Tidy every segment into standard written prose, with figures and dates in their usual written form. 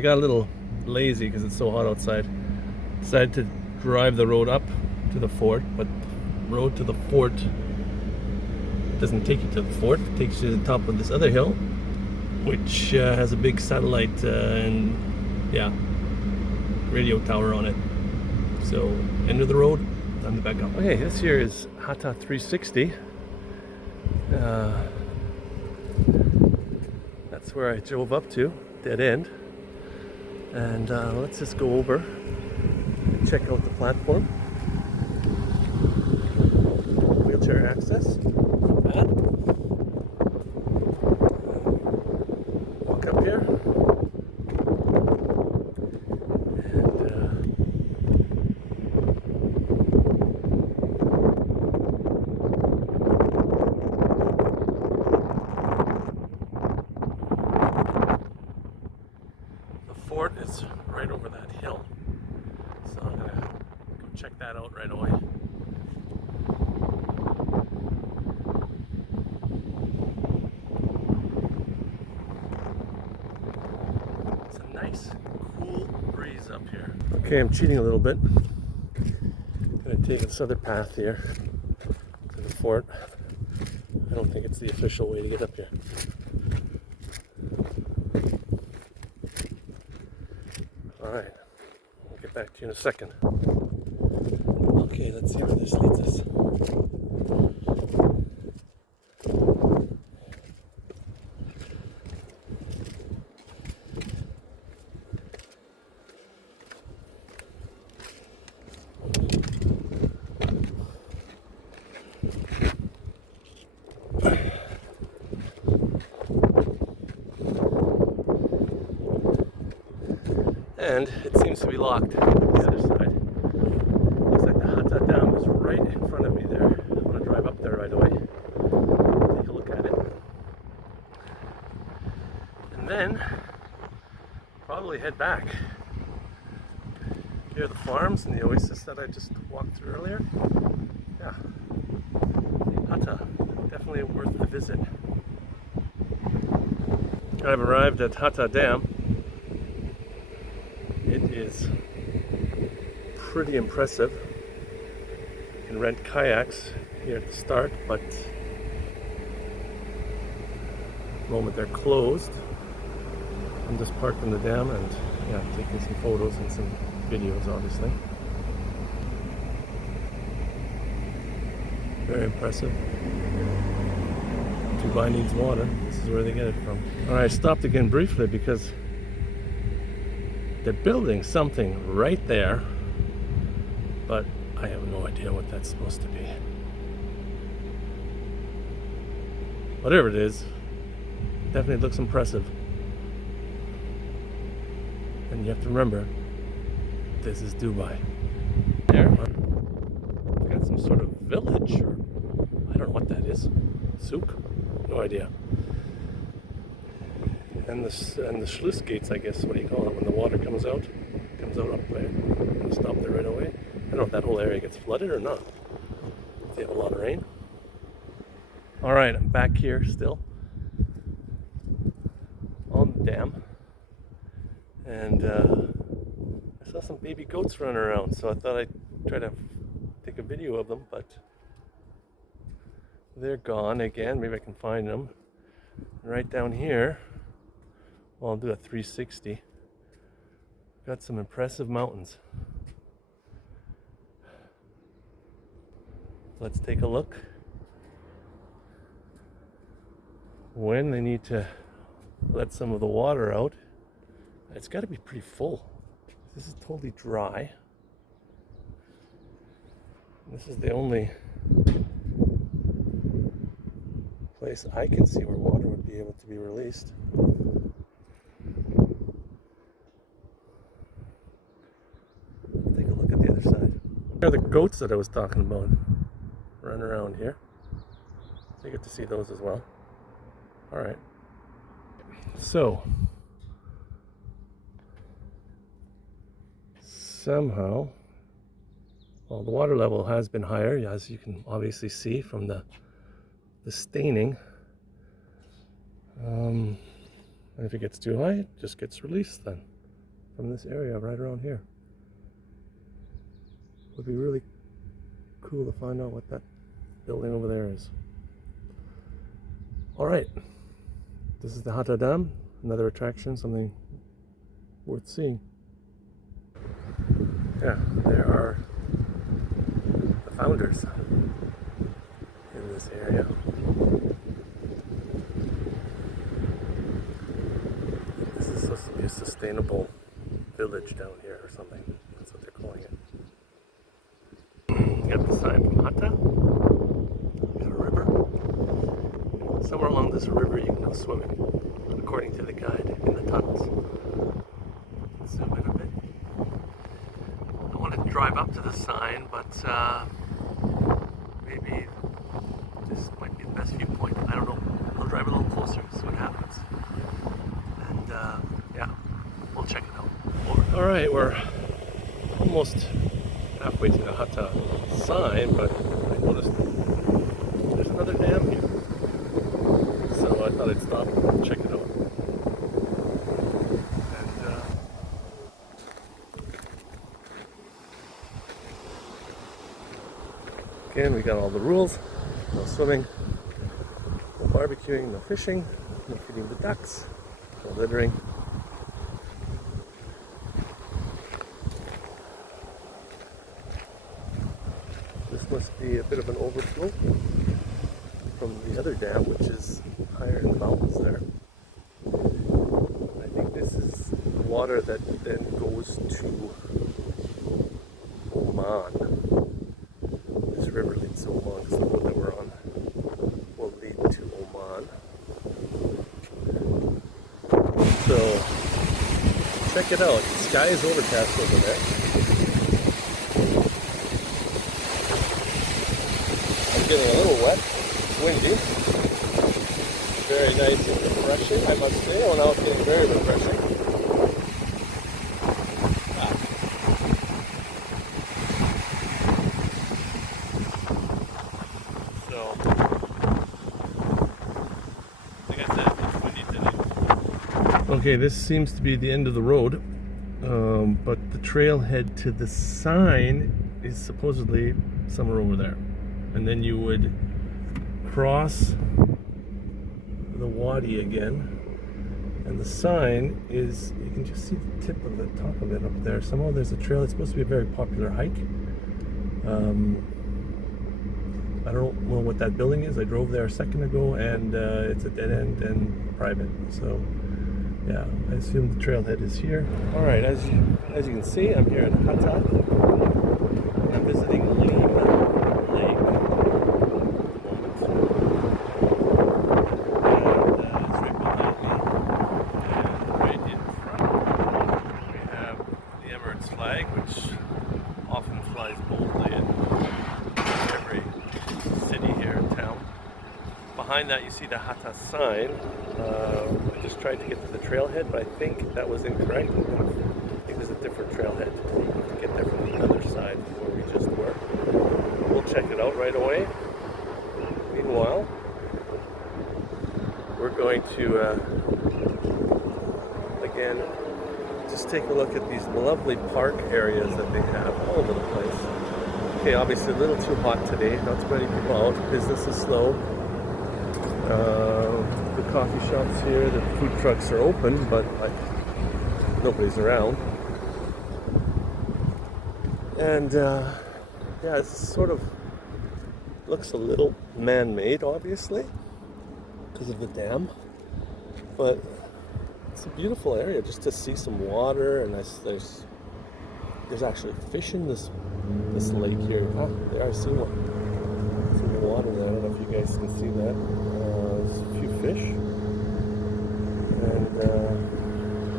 I got a little lazy because it's so hot outside. Decided to drive the road up to the fort, but the road to the fort doesn't take you to the fort. It takes you to the top of this other hill, which has a big satellite and yeah, radio tower on it. So end of the road, time to back up. Okay, this here is Hatta 360. That's where I drove up to, dead end. And let's just go over and check out the platform. Wheelchair access, not bad. Walk up here. Fort is right over that hill, so I'm gonna go check that out right away. It's a nice cool breeze up here. Okay, I'm cheating a little bit. Gonna take this other path here to the fort. I don't think it's the official way to get up here. Alright, I'll get back to you in a second. Okay, let's see where this leads us. And it seems to be locked on the other side. Looks like the Hatta Dam is right in front of me there. I want to drive up there right away, take a look at it, and then probably head back. Here are the farms and the Oasis that I just walked through earlier. Yeah, Hatta, definitely worth a visit. I've arrived at Hatta Dam. It is pretty impressive. You can rent kayaks here at the start, but at the moment they're closed. I'm just parked in the dam and yeah, taking some photos and some videos, obviously. Very impressive. Dubai needs water. This is where they get it from. Alright, I stopped again briefly because they're building something right there, but I have no idea what that's supposed to be. Whatever it is, definitely looks impressive. And you have to remember, this is Dubai. There, we've got some sort of village, or I don't know what that is. Souk? No idea. And the sluice gates, I guess, what do you call it, when the water comes out up there. And stop there right away. I don't know if that whole area gets flooded or not. If they have a lot of rain. Alright, I'm back here still on the dam. And I saw some baby goats running around, so I thought I'd try to take a video of them, but they're gone again. Maybe I can find them. Right down here, well, I'll do a 360. Got some impressive mountains. Let's take a look. When they need to let some of the water out, it's got to be pretty full. This is totally dry. This is the only place I can see where water would be able to be released. Take a look at the other side. Here are the goats that I was talking about running around here. So you get to see those as well. Alright. So somehow, well, the water level has been higher, as you can obviously see from the staining. And if it gets too high, it just gets released then. from this area right around here. Would be really cool to find out what that building over there is. Alright, this is the Hatta Dam, another attraction, something worth seeing. Yeah, there are the founders in this area. This is supposed to be a sustainable village down here or something. That's what they're calling it. You got the sign from Hatta. You got a river. Somewhere along this river you can go swimming, according to the guide in the tunnels. Zoom in a bit. I want to drive up to the sign, but maybe this might be the best viewpoint. I don't know. I'll drive a little closer, see what happens. And yeah, we'll check it out. Alright, we're almost halfway to the Hatta sign, but I noticed there's another dam here. So I thought I'd stop and check it out. And again, we got all the rules. No swimming, no barbecuing, no fishing, no feeding the ducks, no littering. This must be a bit of an overflow from the other dam, which is higher in the mountains there. I think this is water that then goes to Oman. This river leads to Oman, because the road that we're on will lead to Oman. So, check it out. The sky is overcast over there. I'm getting a little wet. It's windy. Very nice and refreshing, I must say. Oh, now it's getting very refreshing. So, like I said, it's windy today. Okay, this seems to be the end of the road, but the trailhead to the sign is supposedly somewhere over there. And then you would cross the wadi again, and the sign is, you can just see the tip of the top of it up there. Somehow there's a trail. It's supposed to be a very popular hike. I don't know what that building is. I drove there a second ago, and it's a dead end and private. So yeah, I assume the trailhead is here. All right, as you can see, I'm here in Hatta. I'm visiting Leem Lake. Flag, which often flies boldly in every city here in town. Behind that you see the Hatta sign. I just tried to get to the trailhead, but I think that was incorrect. I think there's a different trailhead. You have to get there from the other side where we just were. We'll check it out right away. Meanwhile, we're going to again just take a look at these lovely park areas that they have all over the place. Okay, obviously a little too hot today, not too many people out, business is slow. The coffee shops here, the food trucks are open, but like nobody's around. And yeah, it sort of looks a little man-made, obviously, because of the dam, but it's a beautiful area just to see some water, and there's actually fish in this lake here. Ah, there, I see one. Some water there. I don't know if you guys can see that. There's a few fish, and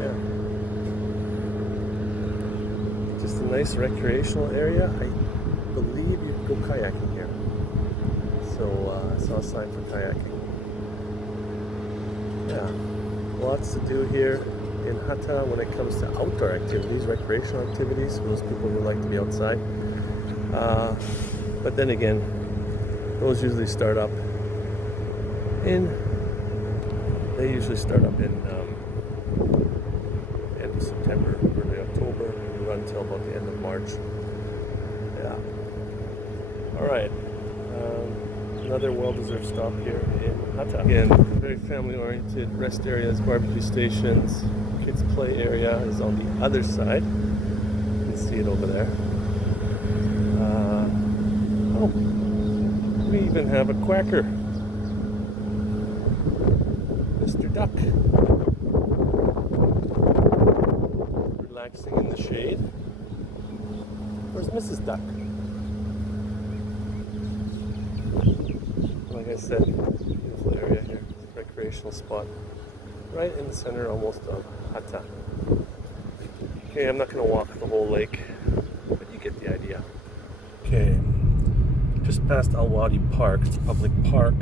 yeah, just a nice recreational area. I believe you can go kayaking here. So I saw a sign for kayaking. Yeah. Lots to do here in Hatta when it comes to outdoor activities, recreational activities, for those people who like to be outside. But then again, those usually start up in September, early October, and run till about the end of March. Yeah. All right. Another well-deserved stop here in Hatta. Again, very family-oriented. Rest areas, barbecue stations, kids' play area is on the other side. You can see it over there. Oh, we even have a quacker, Mr. Duck, relaxing in the shade. Where's Mrs. Duck? Like I said, beautiful area here, recreational spot, right in the center almost of Hatta. Okay, I'm not going to walk the whole lake, but you get the idea. Okay, just past Al Wadi Park. It's a public park,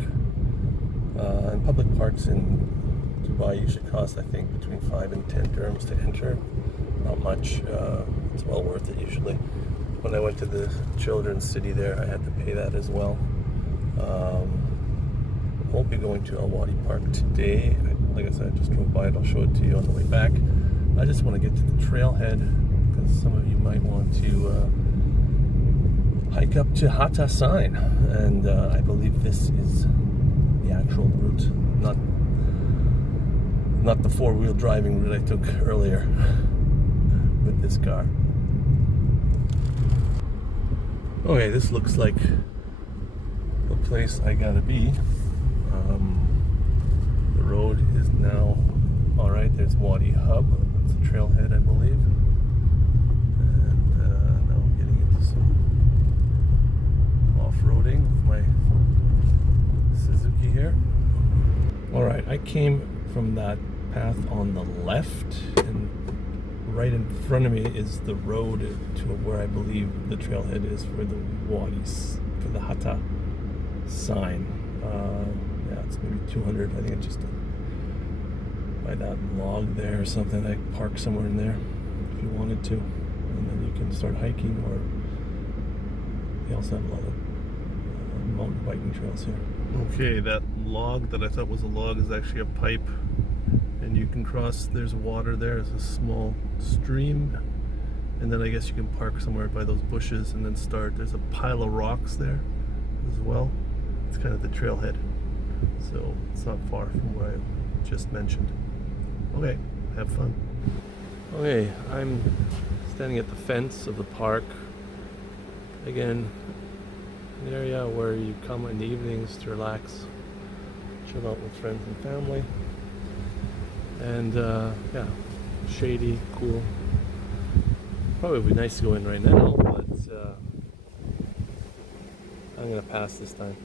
and public parks in Dubai usually cost, I think, between 5 and 10 dirhams to enter. Not much. It's well worth it usually. When I went to the children's city there, I had to pay that as well. I won't be going to Al Wadi Park today. Like I said, I just drove by it. I'll show it to you on the way back. I just want to get to the trailhead because some of you might want to hike up to Hatta sign, and I believe this is the actual route, not the four-wheel driving route I took earlier with this car. Okay, this looks like the place I gotta be. The road is now all right. There's Wadi Hub. It's a trailhead, I believe. And now I'm getting into some off-roading with my Suzuki here. All right, I came from that path on the left, and right in front of me is the road to where I believe the trailhead is for the Wadis, for the Hatta sign. Yeah, it's maybe 200. I think it's just by that log there or something. I park somewhere in there if you wanted to, and then you can start hiking. Or they also have a lot of mountain biking trails here. Okay, that log that I thought was a log is actually a pipe, and you can cross. There's water there. There's a small stream, and then I guess you can park somewhere by those bushes and then start. There's a pile of rocks there as well. It's kind of the trailhead, so it's not far from where I just mentioned. Okay, have fun. Okay, I'm standing at the fence of the park. Again, an area where you come in the evenings to relax, chill out with friends and family. And yeah, shady, cool. Probably would be nice to go in right now, but I'm gonna pass this time.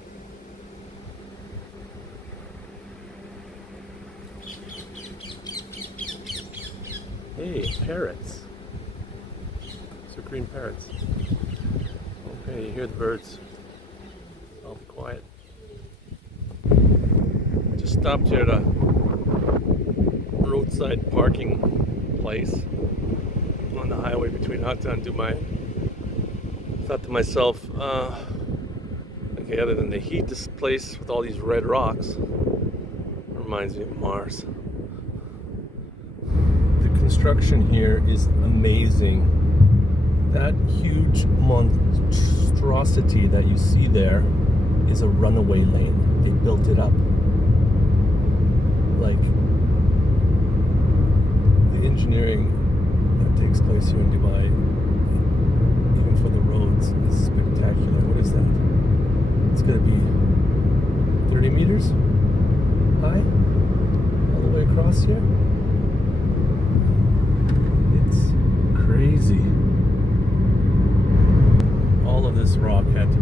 Hey, parrots. These are green parrots. Okay, you hear the birds. I'll be quiet. Just stopped here at a roadside parking place on the highway between Hatta and Dubai. Thought to myself, okay, other than the heat, this place with all these red rocks reminds me of Mars. The construction here is amazing. That huge monstrosity that you see there is a runaway lane. They built it up. Like, the engineering that takes place here in Dubai, even for the roads, is spectacular. What is that? It's gonna be 30 meters high all the way across here. It's crazy. All of this rock had to